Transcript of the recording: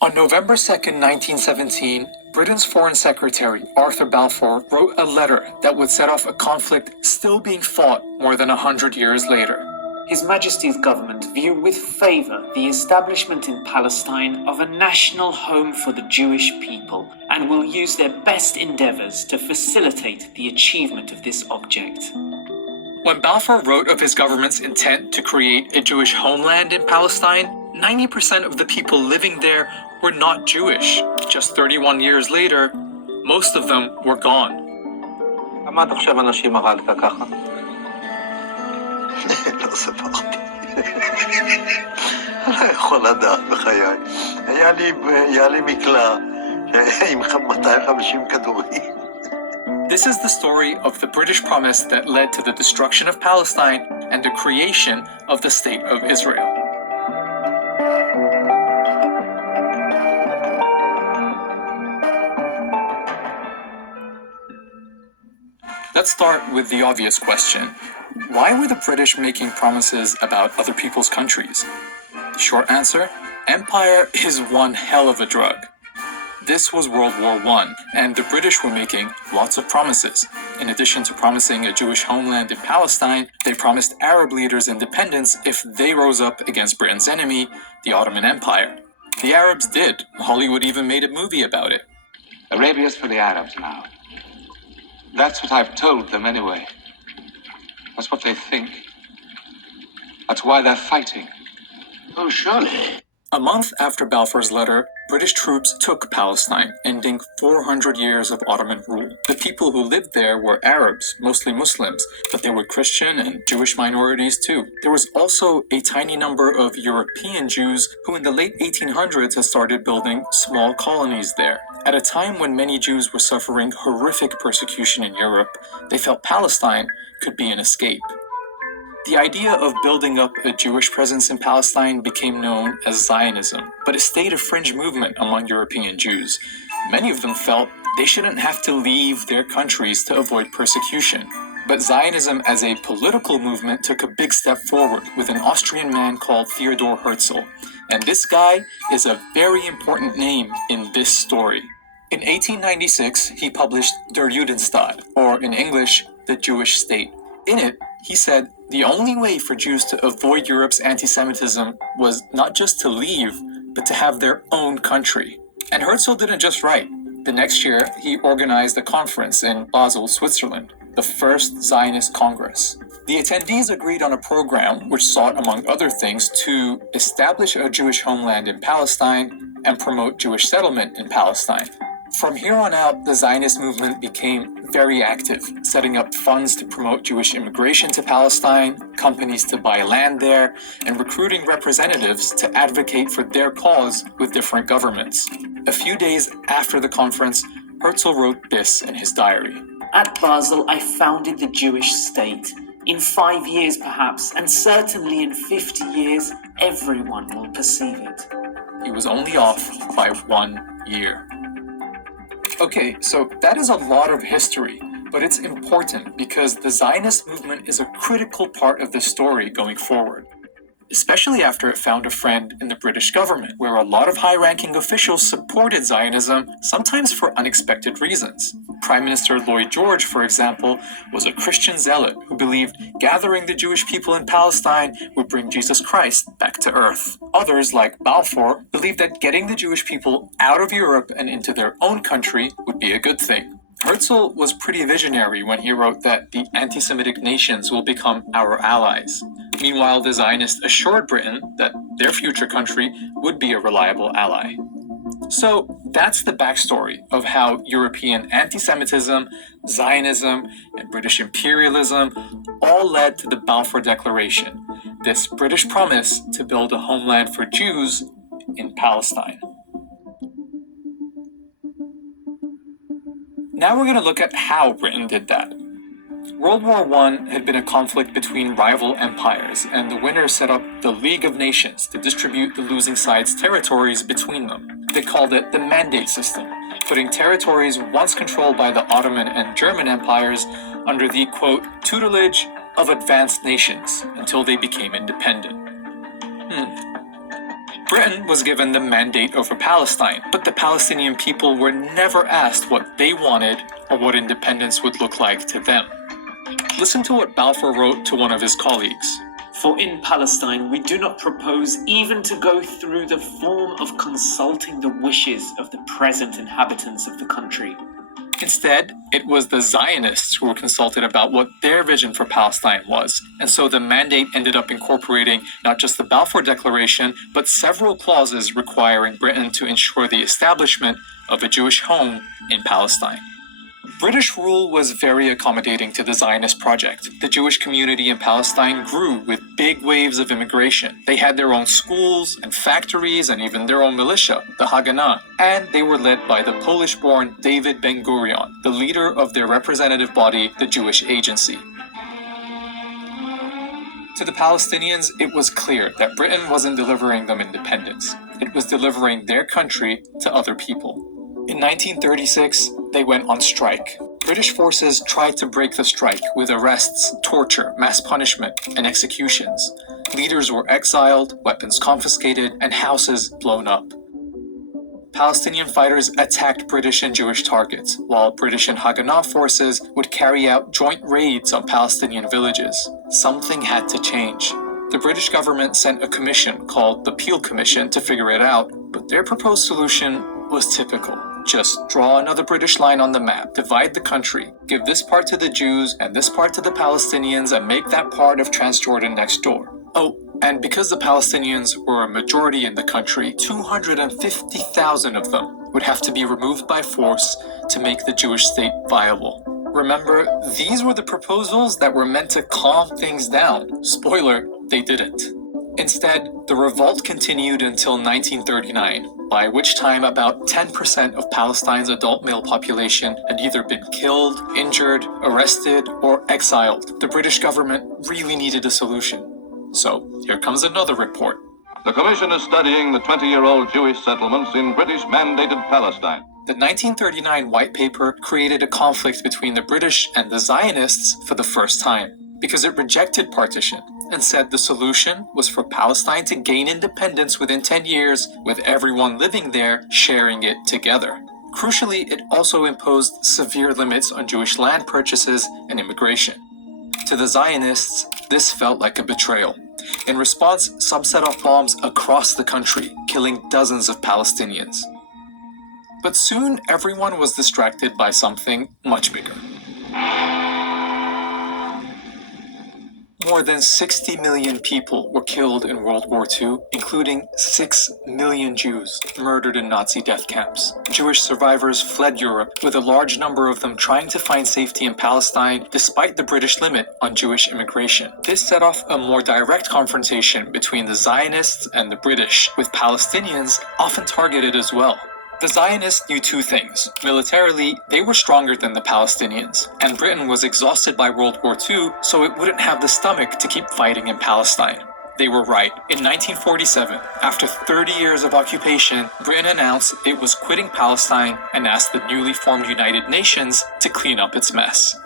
On November 2nd, 1917, Britain's Foreign Secretary, Arthur Balfour, wrote a letter that would set off a conflict still being fought more than 100 years later. His Majesty's government view with favour the establishment in Palestine of a national home for the Jewish people and will use their best endeavours to facilitate the achievement of this object. When Balfour wrote of his government's intent to create a Jewish homeland in Palestine, 90% of the people living there were not Jewish. Just 31 years later, most of them were gone. כמה אתה חושב אנשים הרגת ככה? לא ספרתי. אני לא יכול לדעת בחיי. היה לי מקלע עם 250 כדורים. This is the story of the British promise that led to the destruction of Palestine and the creation of the State of Israel. Let's start with the obvious question. Why were the British making promises about other people's countries? The short answer? Empire is one hell of a drug. This was World War I, and the British were making lots of promises. In addition to promising a Jewish homeland in Palestine, they promised Arab leaders independence if they rose up against Britain's enemy, the Ottoman Empire. The Arabs did. Hollywood even made a movie about it. Arabia's for the Arabs now. That's what I've told them anyway. That's what they think. That's why they're fighting. Oh, surely. A month after Balfour's letter, British troops took Palestine, ending 400 years of Ottoman rule. The people who lived there were Arabs, mostly Muslims, but there were Christian and Jewish minorities too. There was also a tiny number of European Jews who in the late 1800s had started building small colonies there. At a time when many Jews were suffering horrific persecution in Europe, they felt Palestine could be an escape. The idea of building up a Jewish presence in Palestine became known as Zionism, but it stayed a fringe movement among European Jews. Many of them felt they shouldn't have to leave their countries to avoid persecution. But Zionism as a political movement took a big step forward with an Austrian man called Theodor Herzl. And this guy is a very important name in this story. In 1896, he published Der Judenstaat, or in English, The Jewish State. In it, he said the only way for Jews to avoid Europe's anti-Semitism was not just to leave, but to have their own country. And Herzl didn't just write. The next year, he organized a conference in Basel, Switzerland, the first Zionist Congress. The attendees agreed on a program which sought, among other things, to establish a Jewish homeland in Palestine and promote Jewish settlement in Palestine. From here on out, the Zionist movement became very active, setting up funds to promote Jewish immigration to Palestine, companies to buy land there, and recruiting representatives to advocate for their cause with different governments. A few days after the conference, Herzl wrote this in his diary. At Basel, I founded the Jewish state. In 5 years perhaps, and certainly in 50 years, everyone will perceive it. He was only off by 1 year. Okay, so that is a lot of history, but it's important because the Zionist movement is a critical part of the story going forward, especially after it found a friend in the British government, where a lot of high-ranking officials supported Zionism, sometimes for unexpected reasons. Prime Minister Lloyd George, for example, was a Christian zealot who believed gathering the Jewish people in Palestine would bring Jesus Christ back to earth. Others, like Balfour, believed that getting the Jewish people out of Europe and into their own country would be a good thing. Herzl was pretty visionary when he wrote that the anti-Semitic nations will become our allies. Meanwhile, the Zionists assured Britain that their future country would be a reliable ally. So that's the backstory of how European anti-Semitism, Zionism, and British imperialism all led to the Balfour Declaration, this British promise to build a homeland for Jews in Palestine. Now we're going to look at how Britain did that. World War I had been a conflict between rival empires, and the winner set up the League of Nations to distribute the losing side's territories between them. They called it the Mandate System, putting territories once controlled by the Ottoman and German empires under the, quote, tutelage of advanced nations until they became independent. Britain was given the mandate over Palestine, but the Palestinian people were never asked what they wanted or what independence would look like to them. Listen to what Balfour wrote to one of his colleagues. For in Palestine we do not propose even to go through the form of consulting the wishes of the present inhabitants of the country. Instead, it was the Zionists who were consulted about what their vision for Palestine was, and so the mandate ended up incorporating not just the Balfour Declaration, but several clauses requiring Britain to ensure the establishment of a Jewish home in Palestine. British rule was very accommodating to the Zionist project. The Jewish community in Palestine grew with big waves of immigration. They had their own schools and factories and even their own militia, the Haganah, and they were led by the Polish-born David Ben-Gurion, the leader of their representative body, the Jewish Agency. To the Palestinians, it was clear that Britain wasn't delivering them independence. It was delivering their country to other people. In 1936, they went on strike. British forces tried to break the strike with arrests, torture, mass punishment, and executions. Leaders were exiled, weapons confiscated, and houses blown up. Palestinian fighters attacked British and Jewish targets, while British and Haganah forces would carry out joint raids on Palestinian villages. Something had to change. The British government sent a commission called the Peel Commission to figure it out, but their proposed solution was typical. Just draw another British line on the map, divide the country, give this part to the Jews and this part to the Palestinians, and make that part of Transjordan next door. Oh, and because the Palestinians were a majority in the country, 250,000 of them would have to be removed by force to make the Jewish state viable. Remember, these were the proposals that were meant to calm things down. Spoiler, they didn't. Instead, the revolt continued until 1939, by which time about 10% of Palestine's adult male population had either been killed, injured, arrested, or exiled. The British government really needed a solution. So, here comes another report. The Commission is studying the 20-year-old Jewish settlements in British-mandated Palestine. The 1939 White Paper created a conflict between the British and the Zionists for the first time, because it rejected partition and said the solution was for Palestine to gain independence within 10 years, with everyone living there sharing it together. Crucially, it also imposed severe limits on Jewish land purchases and immigration. To the Zionists, this felt like a betrayal. In response, some set off bombs across the country, killing dozens of Palestinians. But soon, everyone was distracted by something much bigger. More than 60 million people were killed in World War II, including 6 million Jews murdered in Nazi death camps. Jewish survivors fled Europe, with a large number of them trying to find safety in Palestine despite the British limit on Jewish immigration. This set off a more direct confrontation between the Zionists and the British, with Palestinians often targeted as well. The Zionists knew two things. Militarily, they were stronger than the Palestinians, and Britain was exhausted by World War II, so it wouldn't have the stomach to keep fighting in Palestine. They were right. In 1947, after 30 years of occupation, Britain announced it was quitting Palestine and asked the newly formed United Nations to clean up its mess.